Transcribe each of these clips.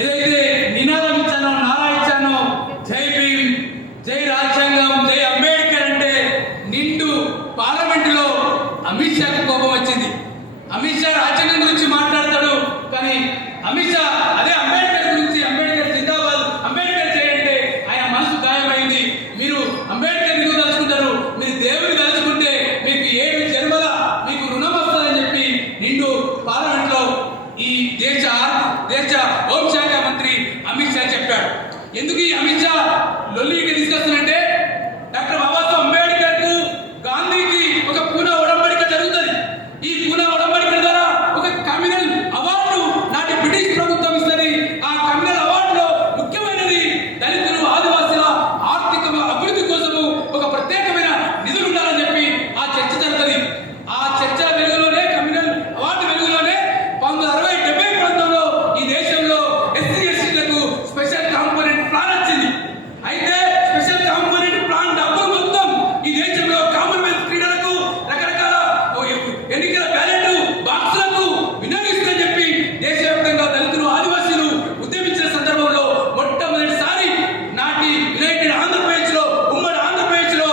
ఏదైతే నినాదం ఇచ్చానో నారా ఇచ్చానో జై భీమ్, జై రాజ్యాంగం, జై అంబేద్కర్ అంటే నిండు పార్లమెంటులో అమిత్ షాకు కోపం వచ్చింది. అమిత్ షా రాజ్యాంగం గురించి మాట్లాడతాడు, కానీ అమిత్ షా అదే అంబేద్కర్ గురించి అంబేద్కర్ జిందాబాద్, అంబేద్కర్ చేయంటే ఆయన మనసు గాయమైంది. మీరు అంబేద్కర్ ఎందుకు తలుచుకుంటారు, మీరు దేవుని తలుచుకుంటే మీకు ఏమి జన్మల మీకు రుణం వస్తుందని చెప్పి నిండు పార్లమెంట్ లో ఈ దేశ హోంశాఖ మంత్రి అమిత్ షా చెప్పాడు. ఎందుకు ఈ అమిత్ షా లొల్లికి తీసుకొస్తానంటే డాక్టర్ బాబాసాహెబ్ అంబేద్కర్ కు గాంధీకి ఒక పూనా ఒడంబడిక జరుగుతుంది. ఈ పూనా ఒడంబడిక ద్వారా ఒక కమ్యూనల్ అవార్డు నాటి బ్రిటిష్ ప్రభుత్వం ఇస్తుంది. ఆ కమ్యూనల్ అవార్డులో ముఖ్యమైనది దళితులు ఆదివాసీల ఆర్థిక అభివృద్ధి కోసము ఒక ప్రత్యేకమైన నిధులు ఉండాలని చెప్పి ఆ చర్చ జరుగుతుంది. ఆ చర్చ వెలుగులోనే కమ్యూనల్ అవార్డు వెలుగులోనే 1960-70 ప్రాంతంలో ఈ దేశంలో ఎస్సీ ఎస్టీలకు స్పెషల్ కాంపోనెంట్ ప్లాన్ వచ్చింది. అయితే స్పెషల్ కాంపోనెంట్ ప్లాన్ డబ్బు మొత్తం ఈ దేశంలో కామన్వెల్త్ క్రీడలకు రకరకాల ఎన్నికల బ్యాలెట్ బాక్సులకు వినియోగిస్తుందని చెప్పి దేశవ్యాప్తంగా దళితులు ఆదివాసీలు ఉద్యమించిన సందర్భంలో మొట్టమొదటిసారి నాటి యునైటెడ్ ఆంధ్రప్రదేశ్ లో, ఉమ్మడి ఆంధ్రప్రదేశ్ లో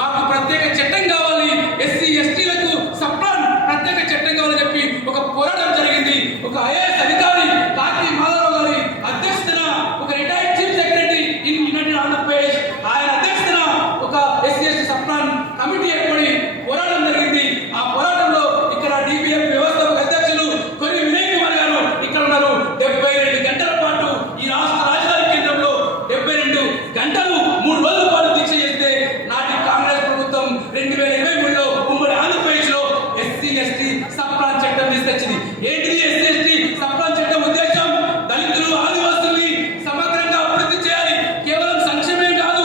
మాకు ప్రత్యేక చట్టం కావాలి, ఎస్సీ ఎస్టీలకు సప్లాన్ ప్రత్యేక చట్టం కావాలని చెప్పి ఒక పోరాటం జరిగింది. ఒక ఐఏఎస్ అధికారి కాకి మాధవరావు గారి అధ్యక్షతన, ఒక retired chief secretary in United Andhra Pradesh ఆయన అధ్యక్షతన ఒక ఎస్సీ ఎస్టీ సప్లాన్ కమిటీ ఏర్పడి పోరాటం జరిగింది. ఆ పోరాటంలో ఇక్కడ డిబిఎఫ్ వ్యవస్థాపక అధ్యక్షులు కొరి వినయ్ కుమార్ గారు ఇక్కడ ఉన్నారు. 72 గంటల పాటు ఈ రాష్ట్ర రాజధాని కేంద్రంలో 72 గంటలు 3 రోజుల పాటు దీక్ష చేస్తే నాటి కాంగ్రెస్ ప్రభుత్వం 2023లో ఉమ్మడి ఆంధ్రప్రదేశ్ లో ఎస్సీ ఎస్టీ సప్లాన్ చట్టం తీసుకొచ్చింది. ఏంటిది ఎస్సీ ఎస్టీ సప్లాన్ చట్టం ఉద్దేశం? దళితులు ఆదివాసుల్ని సమగ్రంగా అభివృద్ధి చేయాలి. కేవలం సంక్షేమం కాదు,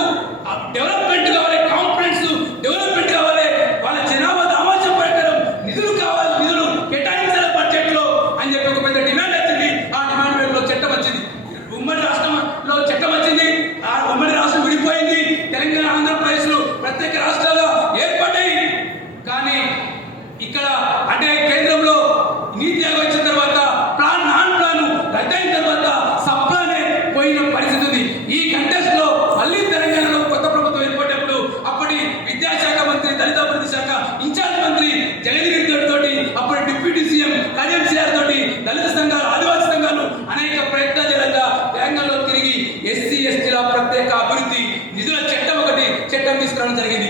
డెవలప్మెంట్ కావాలి, కాంపరెన్స్ డెవలప్మెంట్ కావాలి, వాళ్ళ జనాభా దామాషం ప్రకారం నిధులు కావాలి, నిధులు కేటాయించాలి బడ్జెట్ లో అని చెప్పి ఒక పెద్ద డిమాండ్ వచ్చింది. ఆ డిమాండ్ మేరకు చట్టం వచ్చింది. ఉమ్మడి రాష్ట్రంలో చట్టం వచ్చింది. ఆ ఉమ్మడి రాష్ట్రం విడిపోయింది. తెలంగాణ, ఆంధ్రప్రదేశ్ లో ప్రత్యేక రాష్ట్రాలు ఏర్పడ్డాయి. కానీ ఇక్కడ అంటే కేంద్రంలో నీతి ఆయోగ్ వచ్చిన తర్వాత ప్లాన్ నాన్ ప్లాన్ రద్దయిన తర్వాత సప్లానే పోయిన పరిస్థితి ఉంది. ఈ కంటెస్ట్ లో మళ్ళీ తెలంగాణలో కొత్త ప్రభుత్వం ఏర్పడినప్పుడు అప్పటి విద్యాశాఖ మంత్రి, దళిత అభివృద్ధి శాఖ ఇన్ఛార్జ్ మంత్రి జగదీష్ రెడ్డి తోటి, అప్పటి డిప్యూటీ సీఎం కళ్యాణ్ సిఆర్ తోటి దళిత సంఘాలు, ఆదివాసీ సంఘాలు అనేక ప్రయత్నాలు చేయగా తెలంగాణలో తిరిగి ఎస్సీ ఎస్టీల ప్రత్యేక అభివృద్ధి నిధుల చట్టం ఒకటి చట్టం తీసుకురావడం జరిగింది.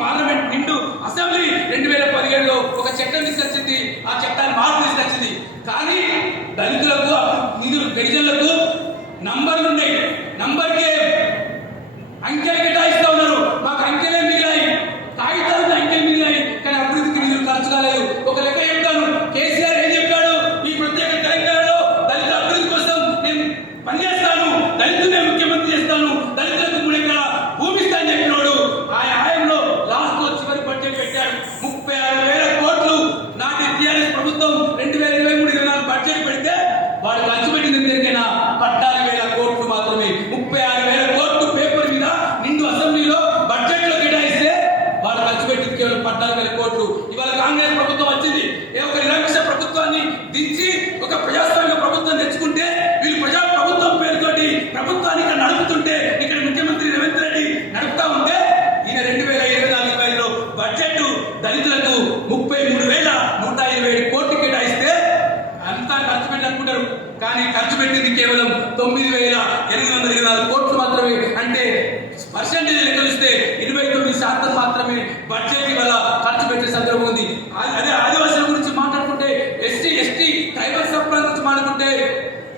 పార్లమెంట్ నిండు అసెంబ్లీ 2017లో ఒక చట్టం తీసుకొచ్చింది. ఆ చట్టాన్ని మార్పు తీసుకొచ్చింది. కానీ దళితులకు నిధులు, గిరిజనులకు నంబర్లు ఉన్నాయి. నంబర్కే అంకెలు కేటాయిస్తా ఉన్నారు. మాకు అంకెలే మిగిలాయి, కాగితాలకు అంకెలు మిగిలాయి, కానీ అభివృద్ధికి నిధులు ఖర్చు కాలేదు. ఒక లెక్క చెప్తాను. కేసీఆర్ ఏం చెప్పాడు? ఈ ప్రత్యేక తెలంగాణలో దళిత అభివృద్ధి కోసం నేను పనిచేస్తాను, దళితులే ముఖ్యమంత్రి చేస్తాను, దళితులకు 3 ఎకరాల భూమి ఇస్తా అని చెప్పినోడు ఆ ఆయనలో లాస్ట్ లో చివరి బడ్జెట్ పెట్టాడు. 36,000 కోట్లు నాటి టీఆర్ఎస్ ప్రభుత్వం 2023-24 బడ్జెట్ పెడితే వాడు ఖర్చు పెట్టింది ఎంతైనా 14,000 కోట్లు మాత్రమే. 36,000 కోట్లు పేపర్ మీద నిండు అసెంబ్లీలో బడ్జెట్ లో కేటాయిస్తే వాడు ఖర్చు పెట్టింది కేవలం 14,000 కోట్లు. ఇవాళ కాంగ్రెస్ ప్రభుత్వం వచ్చింది. ఒక నిరంకుశ ప్రభుత్వాన్ని దించి ఒక ప్రజాస్వామ్య ప్రభుత్వం తెచ్చుకుంటే వీళ్ళు ప్రజా ప్రభుత్వం పేరుతోటి ప్రభుత్వాన్ని ఇక్కడ నడుపుతుంటే, ఇక్కడ ముఖ్యమంత్రి రేవంత్ రెడ్డి నడుపుతా ఉంటే ఈయన 2024-25లో బడ్జెట్ దళితులకు 33,127 కోట్లు కేటాయిస్తే అంతా ఖర్చు పెట్టి అనుకుంటారు. కానీ ఖర్చు పెట్టింది కేవలం 9,824 కోట్లు మాత్రమే. అంటే పర్సెంటేజ్ లెక్క చూస్తే 29% మాత్రమే బడ్జెట్ వల్ల ఖర్చు పెట్టే సందర్భం ఉంది. అదే ఆదివాసుల గురించి మాట్లాడుకుంటే, ఎస్టీ ఎస్టీ ట్రైబల్ సప్లాన్ గురించి మాట్లాడుకుంటే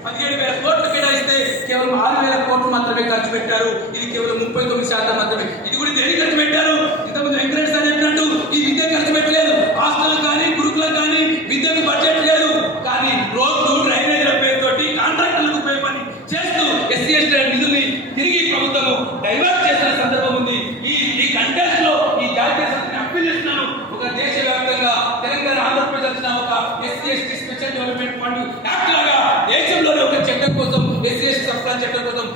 17,000 కోట్లు కేటాయిస్తే కేవలం 6,000 కోట్లు మాత్రమే ఖర్చు పెట్టారు. ఇది కేవలం 39% మాత్రమే. ఇది కూడా దేనికి ఖర్చు పెట్టారు? ఇంతకుముందు వెంకటేష్ సార్ చెప్పినట్టు ఈ విద్య ఖర్చు పెట్టలేదు. హాస్టల్ కానీ, గురుకులకు కానీ విద్యకు బడ్జెట్ లేదు. కానీ రోడ్లు, డ్రైనేజీల పేరుతోటి కాంట్రాక్టర్లకు పే పని చేస్తూ ఎస్సీ ఎస్టీ నిధుల్ని తిరిగి ప్రభుత్వం డైవర్ట్ చేసిన సందర్భం ఉంది. ఈ కంటెస్ట్ లో ఈ జాతీయ సమితిని అప్పీల్ చేస్తున్నాను. ఒక దేశవ్యాప్తంగా తెలంగాణ, ఆంధ్రప్రదేశ్ వచ్చిన ఒక SC ST special development fund act లాగా దేశంలోనే ఒక చట్టం కోసం, ఎస్సీ ఎస్టీ సప్లాన్ చట్టం కోసం